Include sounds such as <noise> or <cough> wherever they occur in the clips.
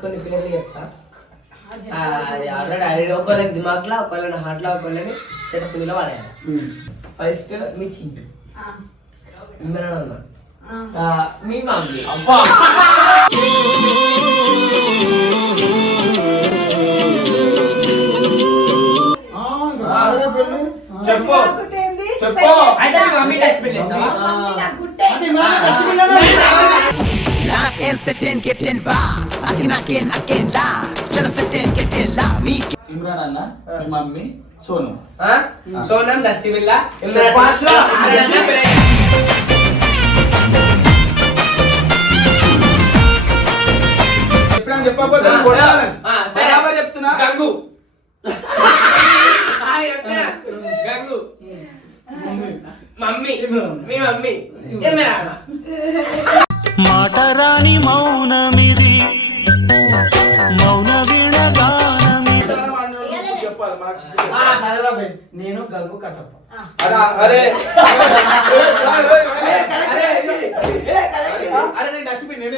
కొన్ని పేర్లు చెప్తా. ఆల్రెడీ ఆల్రెడీ ఒకళ్ళని దిమాగ్లో ఒకళ్ళని హార్ట్లో ఒకళ్ళని చెడపులిలో వాడేయాలి. ఫస్ట్ మీ చింటు ఆ, మీ మమ్మీ చెప్పు. చెప్పు. అయితే మీ mummy పెట్టేస్తావా <laughs> Lock and sit and get in vibe. I can, I can, I can lie. Tryna sit and get in lie. Me. Imran అన్న మీ మమ్మీ సోను? సోనం డస్టీ బిల్లా ఇమ్రాన్ మాటరాని మౌనమిది మౌన విడగానమిది. నేను గంగు కట్టప్ప అరే, అరే అరే, అరే, అరే నేను డస్ట్బిన్ నేను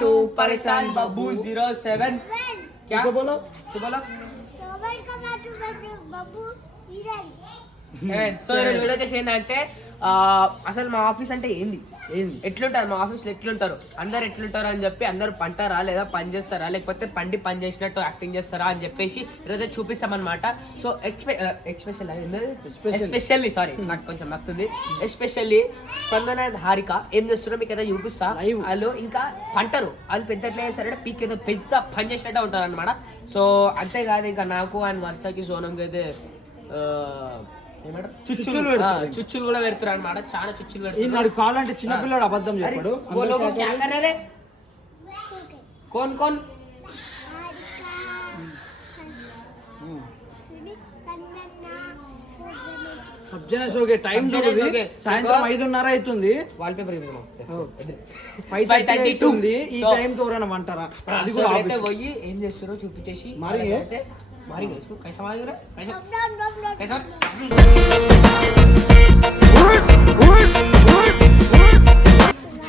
टू परेशान बब्बू ज़ीरो सेवन। क्या बोलो? तो बोलो। बब्बू సో ఈరోజు వీడియో వచ్చేసి ఏంటంటే అసలు మా ఆఫీస్ అంటే ఏంది? ఏంది? ఎట్లుంటారు? మా ఆఫీస్లో ఎట్లుంటారు? అందరు ఎట్లుంటారు అని చెప్పి అందరు పంటారా? లేదా పని చేస్తారా? లేకపోతే పండి పని చేసినట్టు యాక్టింగ్ చేస్తారా అని చెప్పేసి ఈరోజు చూపిస్తామన్నమాట. సో ఎక్స్పె ఎక్స్పెషల్ ఎస్పెషల్లీ సారీ నాకు కొంచెం నచ్చుతుంది. ఎస్పెషల్లీ స్పందన and హారిక ఏం చేస్తున్నారో మీకు ఏదో చూపిస్తా. వాళ్ళు ఇంకా పంటరు. వాళ్ళు పెద్ద ఎట్లా చేస్తారంటే పీక్ ఏదో పెద్ద పని చేసినట్టే ఉంటారు అనమాట సో అంతేకాదు ఇంకా నాకు అండ్ వర్షకి సోనంకి అయితే? చుచ్చులు చుచ్చులు కూడా పెడతారు అనమాట చాలా చుచ్చులు పెడతారు. నాడు కావాలంటే చిన్నపిల్లడు అబద్ధం చెప్పాడు. Cone cone. టైం సాయంత్రం ఐదున్నర అవుతుంది. ఫైవ్ ఉంది <laughs> ఈ టైం ఎవరైనా అంటారా పోయి ఏం చేస్తారో చూపించేసి మరి मारेंगे इसको कैसा मारेंगे कैसा? कैसा?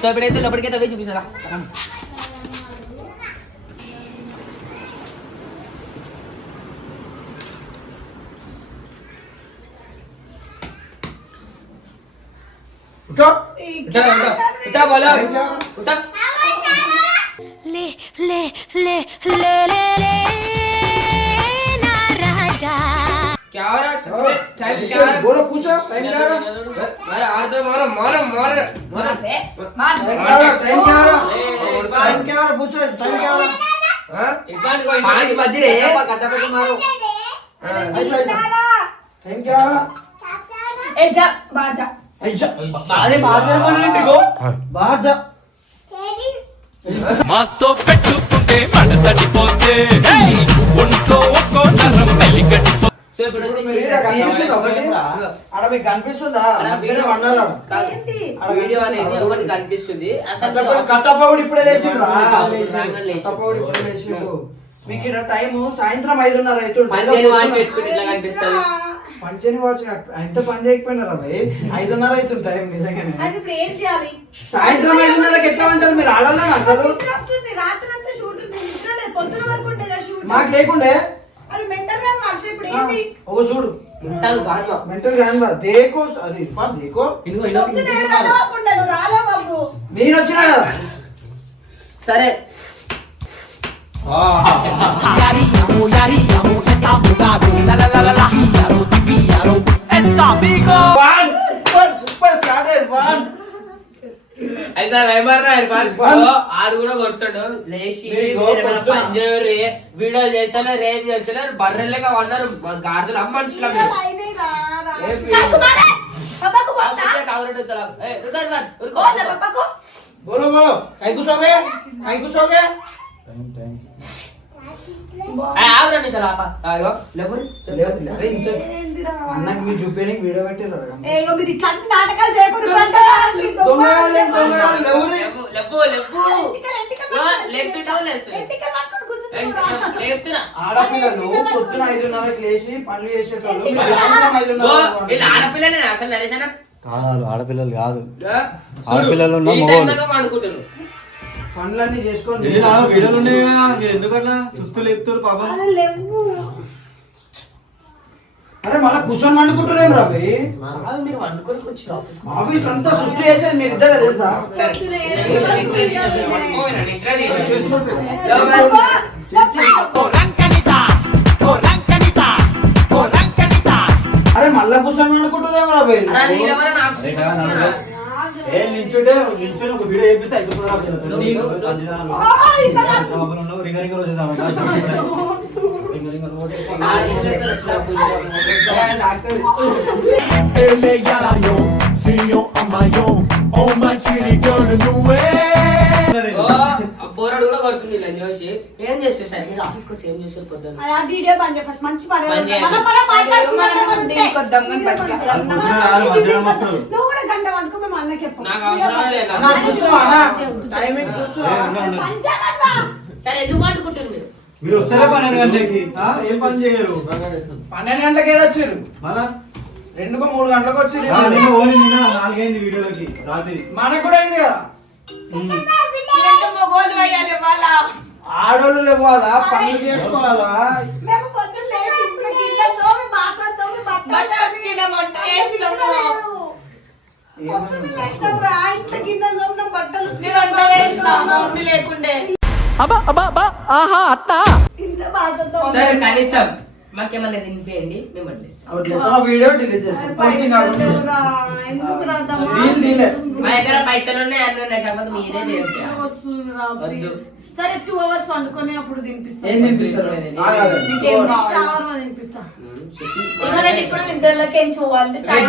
सबड़े तो लपड़ के तभी चुपी सला उठो। उठा उठा उठा बोला। उठा। ले ले ले ले ले ले। क्या हो रहा है टाइम क्या हो रहा है बोलो पूछो टाइम क्या हो मारो आर दो मारो मारो मारो मारो रहा टाइम क्या हो रहा टाइम क्या हो रहा पूछो टाइम क्या हो रहा हाँ? पाँच बज रहे हैं गड्ढा पे मारो हाँ। ऐसा ऐसा टाइम क्या हो रहा ए जा बाहर जा ऐसा अरे बाहर से बोल रहे थे को बाहर जा మాస్తో పెట్టుకుంటే మడతడిపోతే హేయ్! ఒంట్లో ఒక్కో నరం మెలికటిపో కనిపిస్తుందా ఒకటి? మీకు కనిపిస్తుందా? అసలు కూడా ఇప్పుడే లేచిండ్రా. ఇప్పుడే లేచిండు. మీకు ఇక్కడ టైం సాయంత్రం ఐదున్నర అవుతుంది. పంచని వాచ్ ఎంత పని చేయకపోయినారా భయ్ ఐదున్నర అవుతుంది టైం నిజంగానే. సాయంత్రం ఐదున్నరకి ఎట్లా ఉంటారు మీరు? ఆడాలా అసలు? నిద్ర వస్తుంది. ఒక చూడు. ఉంటాను కాదు మెంటల్గా దేకో అరే ఇర్ఫాన్ దేకో? రాలే బాబు. నేను వచ్చినా కదా? సరే. సూపర్ సూపర్ స్టార్ట్ ఇర్ఫాన్ అయితే ఏమన్నా ఇర్ఫాన్ ఇర్ఫాన్. ఓ, ఆడు కూడా కొడుతాడు లేచి లేగో, మీరు ఏమైనా కొడుతున్నా. పని చేయరు వీడియో చేస్తలేరు ఏం చేస్తలేరు బర్రెలుగా ఉన్నారు మా గాడిదలు అమ్మ మనుషుల మీరు అయినాయి రా, రా. ఏ నాకు మారే. పాపాకు పోతా? కాదు తల ఏ రుకో ఇర్ఫాన్ రుకో పోలే పాపాకు? बोलो बोलो कहीं कुछ हो गया कहीं कुछ हो गया అన్నకి వీడియో పెట్టారు మీరు ఇట్లాంటి నాటకాలు చేయకూడదు ఆడపిల్లలు పొద్దున ఐదున్నరకి లేచి పనులు చేసేటోళ్ళు. ఆడపిల్లలే అసలు కాదు ఆడపిల్లలు కాదు? ఆడపిల్లలు ఉన్న పనులన్నీ చేసుకొని వీడియోలు ఉన్నాయి కదా మీరు ఎందుకట్లా? సుస్తులు ఎత్తురు పాపం. అరే లేవు. అరే మళ్ళీ కూర్చొని అనుకుంటున్నాం రవి ఆఫీస్ అంతా సృష్టి చేసేది మీరు ఇద్దరే తెలుసా. అరే మళ్ళా కూర్చొని అనుకుంటున్నాం రవి ఏ నించుంటే నించుని ఒక వీడియో చేపిస్తే అయిపోతుందా రింగ రింగ రోజు రింగ రింగ రోజు. Ele yalayo, siyo amayo. Oh my city girl, నువ్వే పోరాడు కూడా కొడుతుంది ఇలా చూసి ఏం చేస్తే సార్? మీరు ఏం పొద్దున్న? వీడియో బంద్ చేయ ఫస్ట్. మంచి పని. మన మాట్లాడుకుందాం కానీ వస్తారు. నువ్వు కూడా గంట వండుకో మేము అన్నకి చెప్పు. నాకు వీడియో అవసరం బంద్ లేదు. చేయాలి. అన్నా చూస్తున్నా అన్నా. చేయొద్దు. టైమింగ్ చూస్తున్నా పంచామన్నా. సరే ఎందుకు వండుకుంటారు మీరు? మీరు వస్తారా పన్నెండు గంటలకి? ఆ? ఏం పని చేయరు? పన్నెండు గంటలకి ఏడు వచ్చారు మళ్ళా? రెండుకో మూడు గంటలకు నిన్న నాలుగైంది వీడియోలకి రాత్రి. మనకు కూడా అయింది కదా ఆడోళ్ళు లేవాలా పనులు చేసుకోవాలా? మా మమ్మీ లేకుండే. ఇంట్లో బాసనతో సరే కనీసం. మాకేమన్నా తినిపియండి మేము వీడియో డిలీట్ చేస్తాం. మా దగ్గర పైసలు ఉన్నాయి అన్ని ఉన్నాయి కాకపోతే మీరే తినిపించాలి. సరే టూ అవర్స్ వండుకొని అప్పుడు తినిపిస్తా. ఏం తినిపిస్తారు? నీకేం షవర్మా తినిపిస్తా. ఉమ్, చెప్పి. ఇక నేను ఇప్పుడు నిద్రలోకి ఏం చూడాలంటే చాయ్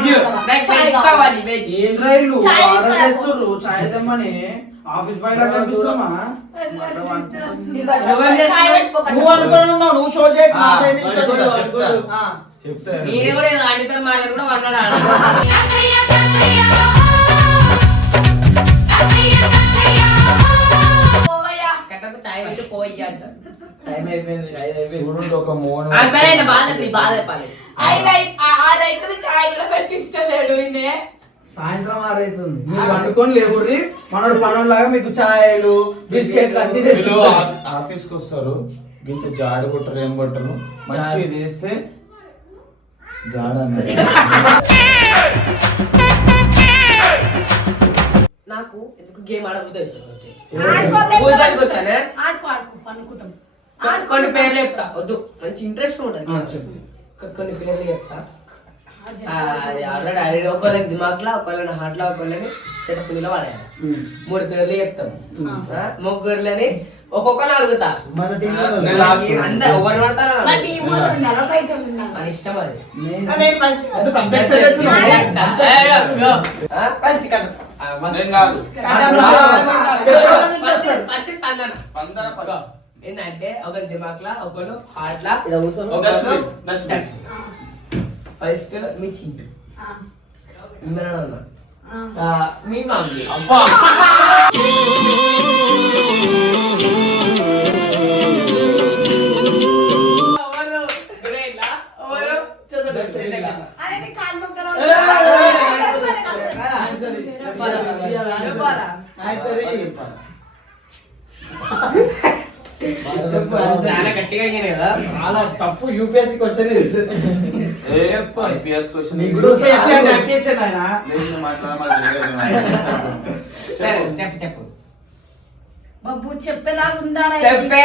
కావాలి. వెజ్ చాయ్ తెమ్మని. ఆఫీస్ బయట కనిపిస్తున్నామా? ఇదిగో నువ్వేం చేస్తున్నావు? చాయ్ పెట్టుకోకండి. నువ్వు అనుకుని ఉన్నావు. నువ్వు షో చేయకు. మా ఆ, సైడ్ నుంచి అనుకుంటా, వద్దు. చెప్తా. మీరు కూడా ఏదో మాట్లాడి కూడా వన్నాడు కట్టకు చాయ్ పెట్టి పోయి అంటారు టైం అయిపోయింది ఐదు అయిపోయింది. చూడండి ఒక మోహన్ ఆ, సరే ఆయన బాధ నీ బాధ చెప్పాలి ఐదు ఆరు అయితే చాయ్ కూడా పెట్టిస్తలేడు. సాయంత్రం ఆరైతుంది మీరు వండుకొని లేవుర్రి మనోడు పనులాగా మీకు ఛాయలు బిస్కెట్లు అన్ని. ఆ- ఆఫీస్కి వస్తారు. ఇంత జాడు కొట్టరు ఏం కొట్టరు. మంచి ఇది వేస్తే జాడ అన్నది <laughs> నాకు ఎందుకు గేమ్ ఊసానికి వస్తానే? ఆడుకో ఆడుకో పనుకుంటాం కొ- కొన్ని పేర్లు చెప్తా. వద్దు. మంచి ఇంట్రెస్ట్ ఉంటుంది కొన్ని పేర్లు చెప్తా. ఆల్రెడీ ఆల్రెడీ ఒకళ్ళని దిమాగ్లా ఒకళ్ళని హార్ట్లో ఒకళ్ళని చెట్టపుల్లిలో ఉమ్. మూడు పేర్లు చెప్తాం. ఆ, ముగ్గురులని ఒక్కొక్కరిని అడుగుతా. ఎవరు పడతారో? మన ఇష్టం అది. ఏంటంటే ఒకరు దిమాక్లా ఒకరు హార్ట్లా ఇక్కడ కూర్చోను. Dustbin, dustbin. ఫస్ట్ మీ చింటు మీ మమ్మీ అబ్బా. <laughs> టఫ్ యూపీఎస్సీ క్వశ్చన్ ఇది ఏ, IPS question. నీ కూడా UPSC అంటే ఏ నాయనా? చెప్పు చెప్పు బాబు చెప్పేలాగా అంతే.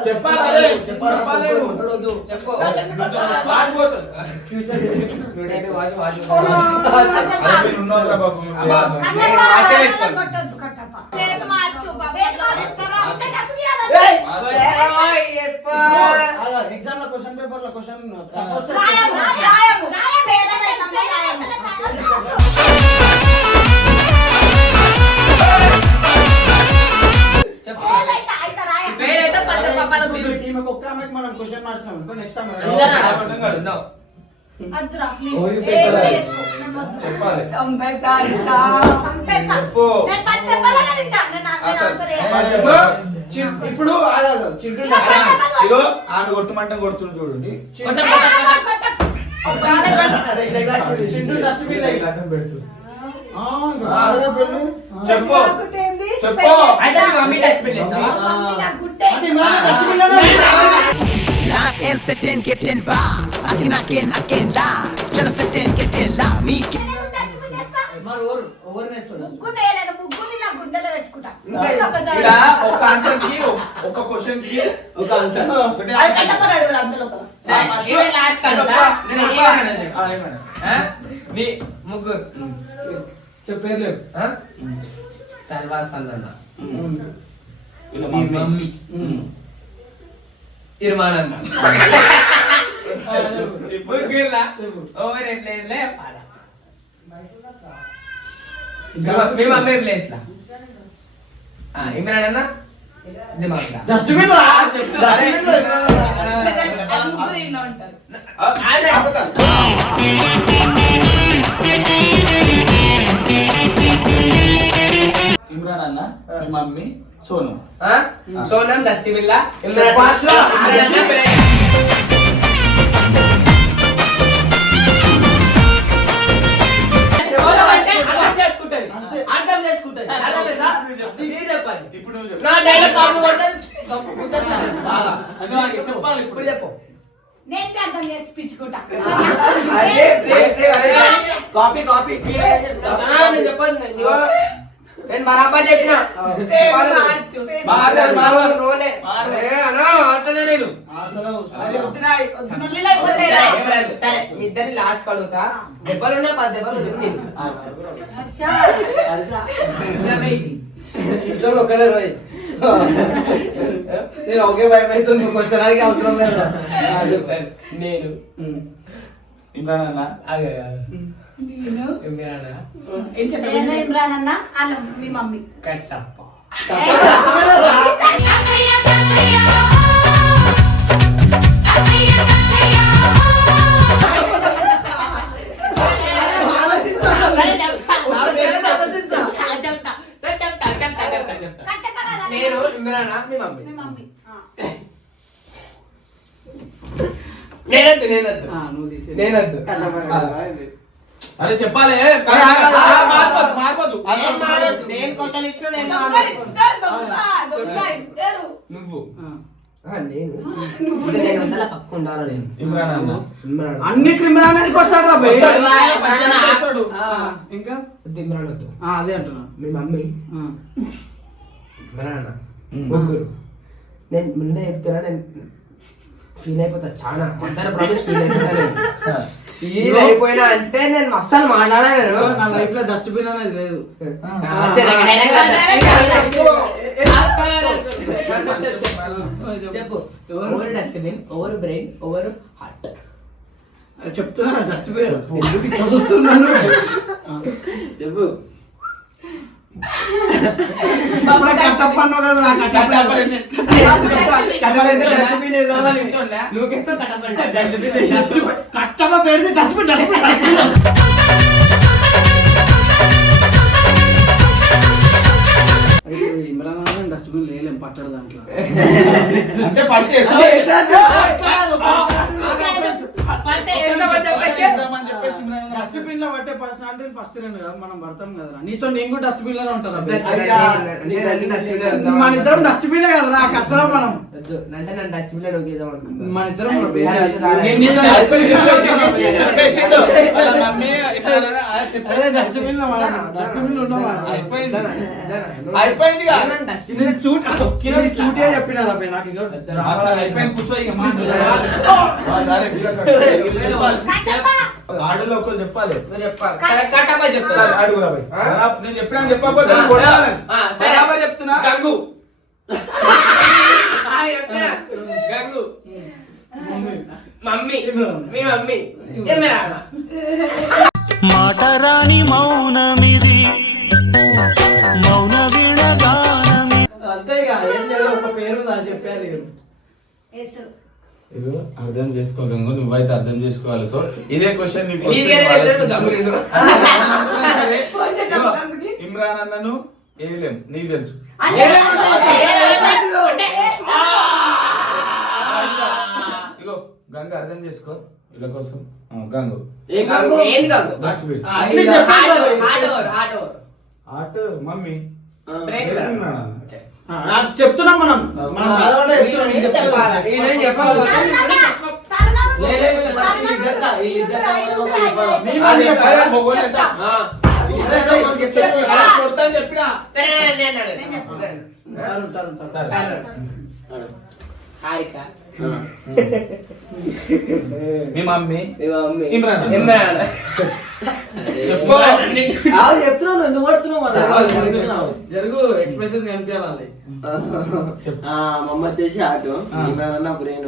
చెప్పాలా? ఎగ్జామ్లో క్వశ్చన్ పేపర్లో క్వశ్చన్ ఈమెకు ఒక్క ఆమెకి మనం క్వశ్చన్ మార్చినాం నెక్స్ట్ వద్దు. చెప్పాలి ఇప్పుడు ఇగో ఆమె కొట్టమంటే కొడుతుంది చూడండి కొట్ట, ఏ, కొట్ట, కొట్ట. కొట్ట, కొట్ట. చింటూ డస్ట్బిన్లో అడ్డం పెడుతుంది ఆ, ఆగదా పెళ్ళు? చెప్పు. నా గుట్టేంది? చెప్పు. అయితే మీ మమ్మీ డస్ట్బిన్ వేస్తావా? మమ్మీ నా గుట్టే. అంటే ఇమ్రాన్ డస్ట్బిన్లోనే ఉంది. Knock and sit and get in vibe. I can knock and knock and lie. Tryna sit and get in lie. Me నేను పెట్టుకుంటా. ఇంకా ఒక జాడ. ఇలా ఒక ఆన్సర్కి ఒక క్వశ్చన్కి. ఒక ఆన్సర్ ఒకటే? మీ ముగ్గురు. మీ మమ్మీ. ఇర్మానన్న <laughs> ముగ్గురులా. ఓవర్ ప్లేస్ లే చెప్పాలా ఇంకా మీ మమ్మీ ప్లేస్ లా ఆ, ఇమ్రాన్ అన్న. డస్ట్బిన్. ఇమ్రాన్ అన్న. మీ మమ్మీ సోను? సోనం డస్ట్బిన్ లా ఇమ్రాన్ ఇప్పుడు నువ్వు. నా డైలాగ్ <laughs> సార్. <laughs> బాగా. అది చెప్పాలి ఇప్పుడు. చెప్పు నేను బి అర్థం చేసి పిచ్చుకుంటా <laughs> అదే, సేమ్, సేమ్, అదే. కాపీ కాపీ ఆ, నేను చెప్పను ఇదిగో. నేను బరాబర్ చెప్పిన పేరు మార్చు మారలేదు, మారలేదు. నూనె. ఏ, అన్నా, అంటలే నేను. ఆటలో వస్తా. అది వద్దురా వద్దు నుల్లి లేకపోతే సరే, ఇవ్వలేదు. సరే, మీ ఇద్దరిని లాస్ట్ కడుగుతా దెబ్బలు ఉన్నాయి పది దెబ్బలు ఇద్దరు ఒకలే రోయ్ నేను ఒకే భయం అవుతుంది కొంచెం అవసరం లేదు చెప్తాను. నేను ఇమ్రాన్ అన్న ఇమ్రానా? అన్న అన్న మీ మమ్మీ కట్టప్ప సరే, మీ నేను మమ్మీ. ఇమ్రానా మీ మమ్మీ? మీ మమ్మీ. ఆ. నేనద్దు నేనద్దు. ఆ, నువ్వు తీసే నేనద్దు. అరే చెప్పాలి. నేను క్వశ్చన్ ఇచ్చిన. నువ్వు. అన్నిటి ఇమ్రాన్ వస్తాడు ఇంకా? ఇమ్రాన్ వద్దు. అదే అంటున్నా. మీ మమ్మీ. ఆ. ఇమ్రాన్. ముగ్గురు నేను ముందే చెప్తున్నా నేను ఫీల్ అయిపోతా చాలా. మధ్యాహ్నం ప్రామిస్ ఫీల్ అయిపోతా నేను ఫీల్ అయిపోయినా అంటే నేను అస్సలు మాట్లాడాను నా లైఫ్లో డస్ట్బిన్ అనేది లేదు. చెప్పు. చెప్పు over dustbin over brain over heart అది చెప్తున్నా డస్ట్బిన్ ఎందుకు చెప్పు. డస్ట్బిన్ డస్ట్బిన్ ఇమ్రాన్ డస్ట్బిన్ లేలేం పట్టడు దాంట్లో అంటే పడితే వేస్తామని చెప్పేసి డస్ట్బిన్ పర్సనాలిటీ ఫస్ట్ రెండు కదా మనం పడతాం కదరా నీతో నేను కూడా డస్ట్బిన్లోనే ఉంటారా మన ఇద్దరం డస్ట్బిన్ కదరా కచ్చరా మనం. అంటే నన్ను లో. మన ఇద్దరం సరే, dustbin లో మనం. అయిపోయింది. ఇద్దరా, ఇద్దరా. అయిపోయిందిగా. నన్ను dustbin నేను లో- సూట్ తొక్కిన నేను సూటే చెప్పినారా బే నాకు ఇంకా ఆ, సరే, అయిపోయింది. కూర్చో ఇక మాట్లాడు. అరే, వీళ్ళ కట్టు. కట్టెప్ప ఆడలో ఒకరు చెప్పాలి. చెప్పాలి. అడుగురా నేను చెప్పినా చెప్పకపోతే చెప్తున్నా. గంగు. గంగు. మమ్మీ. మీ మమ్మీ. ఏమరా మాట రాని మౌనమిది మౌన విడగానమి అంతే ఇక ఏం చేయాలి ఒక పేరు నాకు చెప్పారు అర్థం చేసుకో గంగు నువ్వైతే అర్థం చేసుకోవాలి. తో. ఇదే క్వశ్చన్ నీకు. <laughs> ఇమ్రాన్ అన్నను వేయలేం నీకు తెలుసు. ఇగో గంగ అర్థం చేసుకో వీళ్ళ కోసం. గంగు. ఆట మమ్మీ. చెప్తున్నాం మనం. మనం చెప్తున్నాం, నేను- నేను-. హారిక. <laughs> మీ మమ్మీ? మీ మమ్మీ. ఇమ్రాన్ అన్న. ఇమ్రాన్. చెప్తున్నాను ఎందుకు పడుతున్నావు. జరుగు ఎక్స్ప్రెషన్ కనిపించాలి ఆ, మా అమ్మ వచ్చేసి ఆటో. ఇమ్రాన్ అన్న బ్రెయిన్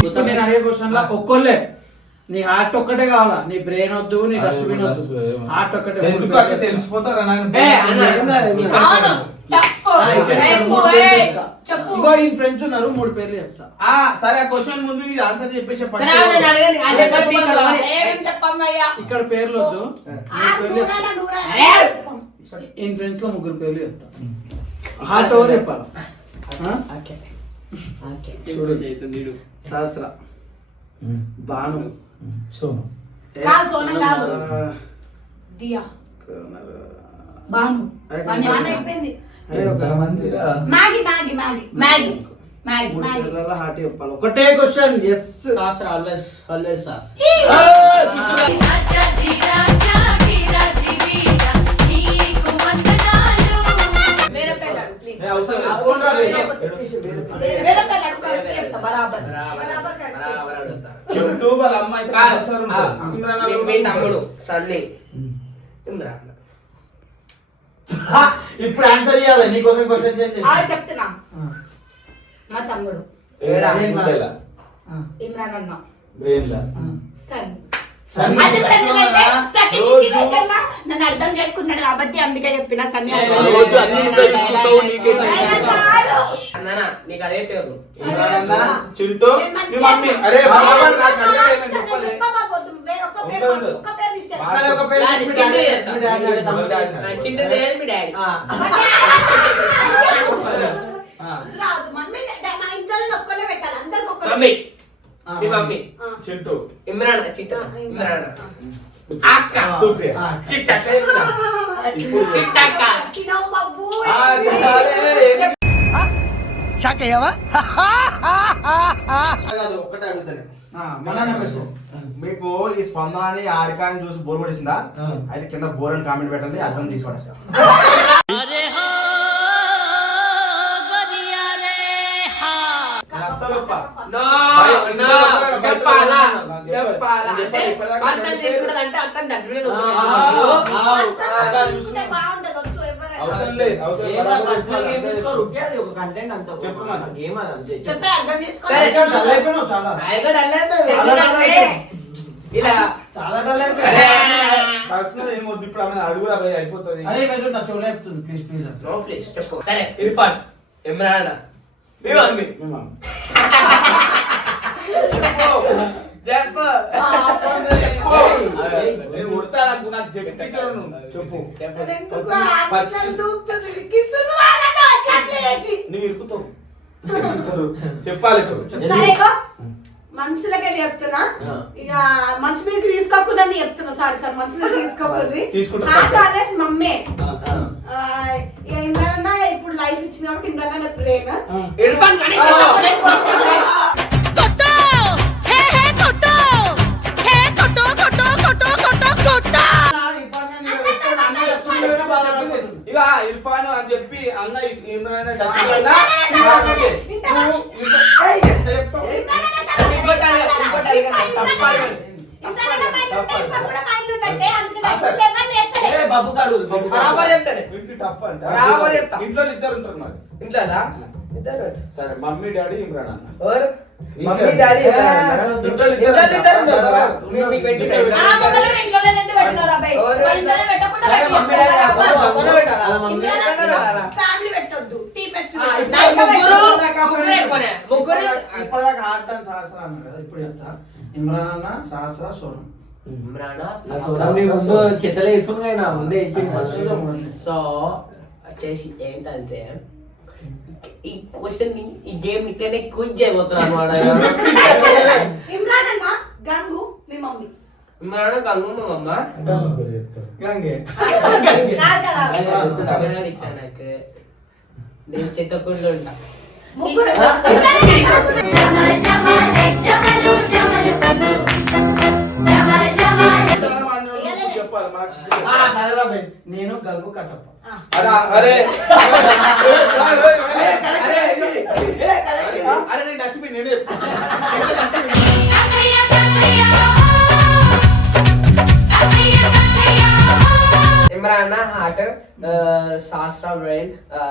ఇప్పుడు నేను అడిగే క్వశ్చన్లో ఒక్కళ్ళే. నీ హార్ట్ ఒక్కటే కావాలా? నీ బ్రెయిన్ వద్దు నీ డస్ట్బిన్ వద్దు. హార్ట్ ఒక్కటే ఎందుకు అట్లా తెలిసిపోతారా? ఇంకో ఈ ఫ్రెండ్స్ ఉన్నారు మూడు పేర్లు చెప్తా. ఆ సరే ఆ క్వశ్చన్ ముందు ఇది ఆన్సర్ చెప్పేసి ఇక్కడ పేర్లు వద్దు. ఇన్ ఫ్రెండ్స్లో ముగ్గురు పేర్లు చెప్తా. హార్ట్ ఓవర్ చెప్పాలి? సహస్ర. బాను సోను కాదు, సోనం కాదు. దియా బాను అరే, బాను. అయిపోయింది అరే, ఒక మందిరా మ్యాగీ మ్యాగీ మ్యాగీ మ్యాగీ ఒకటే question yes sauce always always sauce అవసరం చెప్తా వాళ్ళ అమ్మ అయితే కాదు. సంవత్సరం ఆ, ఉంటుంది. ఇమ్రాన్ మీ- అన్న మీ తమ్ముడు సన్నీ ఇమ్రాన్ ఇప్పుడు ఆన్సర్ చేయాలి నీకోసం క్వశ్చన్ చేంజ్ ఆ చేసి చెప్తున్నా మా తమ్ముడు? ఇమ్రాన్ అన్న. బ్రెయిన్లా? సరే. సన్నీ నన్ను అర్థం చేసుకుంటాడు కాబట్టి అందుకే చెప్పిన సన్ని రోజు. అన్ని నువ్వే నీకే. అన్నానా నీకు అదే పేరు. చింటూ? మీ మమ్మీ? అరే బరాబర్ రా, కళ్యాణ్ అయినా చెప్పలే. ఉండదు. సరే, ఒక పేరు రాజు, చెప్పి చింటూ డాడీ, చేస్తా. మీ డాడీ మీ తమ్ముడు డాడీ. ఆ, చింటూ తెలియదు మీ డాడీ. ఆ. ఆ, రాదు. మమ్మీ మా ఇంట్లో ఒక్కలే పెట్టాలి. అందరికి ఒక్కలే మీ మమ్మీ. చింటూ. ఇమ్రాన్ చింటూ. ఇమ్రాన్. అక్క. సుప్రియ. ఆ. చిట్టక్క ఇప్పుడు చిట్టక్క తినవు బాబు. ఆ, చెప్పాలి. ఏం- కాదు ఒక్కటే అడుగుతాను. ఆ, మన క్వశ్చన్ మీకు ఈ స్పందనని ఆరికాని చూసి బోర్ పడిసిందా. అయితే కింద బోర్ అని కామెంట్ పెట్టండి అర్థం తీసి పడేస్తా. <laughs> నో నో చెప్పాలా? చెప్పాలా. అంటే పర్సనల్ అంటే- అక్కడ డస్ట్బిన్ చూసుకుంటే బాగుంటది వద్దు అవసరం లేదు అవసరం. ఇలా. చాలా డల్ ఇప్పుడు ఆమె అడుగురా భయ్ అయిపోతుంది. అరే కొంచెం నా చెవులు చెప్తుంది. ప్లీజ్ ప్లీజ్ నో ప్లీజ్ చెప్పు. సరే ఇర్ఫాన్ ఇమ్రాన్. చెప్పు. నేను కొడతా నాకు. చెప్పు. నువ్వు ఇరుకుతావు. చెప్పాలి మనుషులకి వెళ్ళి చెప్తున్నా. ఇక మంచి మీదకి తీసుకోకుండా నేను చెప్తున్నా. సారీ సార్ మంచి మీద అనేసి మమ్మే. లైఫ్ ఇచ్చింది కాబట్టి ఇమ్రాన్ అన్న బ్రెయిన్ ఇర్ఫాన్ కానీ ఇక ఇర్ఫాన్ అని చెప్పి అన్న ఇమ్రాన్ అన్న, సరే. బాబు కాడు బరాబర్ చెప్తాను టఫ్ అంటే. బరాబర్ చెప్తా. ఇంట్లో ఇద్దరు ఉంటారు మరి. ఇంట్లో. ఇద్దరు. సరే మమ్మీ డాడీ ఇమ్రాన్ అన్న. మమ్మీ. డాడీ ఇద్దరు ఇద్దరు మీకు. ఆ ఎందుకు అబ్బాయి? ఇంట్లోనే పెట్టకుండా సరే, మమ్మీ డాడీ పెట్టాలా? పెట్టాలా? ఫ్యామిలీ పెట్టొద్దు. ముగ్గురు ఇప్పటిదాకా హార్ట్ అండ్ ఇప్పుడు చెప్తా. ఇమ్రాన్ అన్న సహస్ర సోనం. చేతలు వేసుకుని నా ముందే సో వచ్చేసి ఏంటంటే ఈ క్వశ్చన్ ఈ గేమ్ ఇక్కడనే క్విజ్ చేయబోతున్నాను అనమాట <laughs> ఇమ్రాన్ అన్న గంగు మీ మమ్మీ. ఇమ్రాన్ గంగు మా. గంగే. ఇమ్రాన్ ఇష్టం నాకు. నేను చిత్తకుండా ఉంటా. కట్టప్ప అరే, అరే నేను డస్ట్బిన్ నేను ఇమ్రాన్ హార్ట్ శాస్త్ర బ్రెయిన్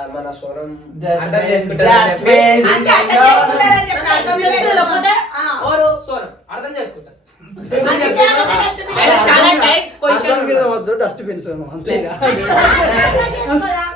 మన స్వరం అర్థం స్వరం. అర్థం చేసుకుంటారు అందుకే అలా కష్టపడి- ఆయన చాలా టైట్ పొజిషన్ వద్దు డస్ట్బిన్స్ అంతే <laughs> <laughs>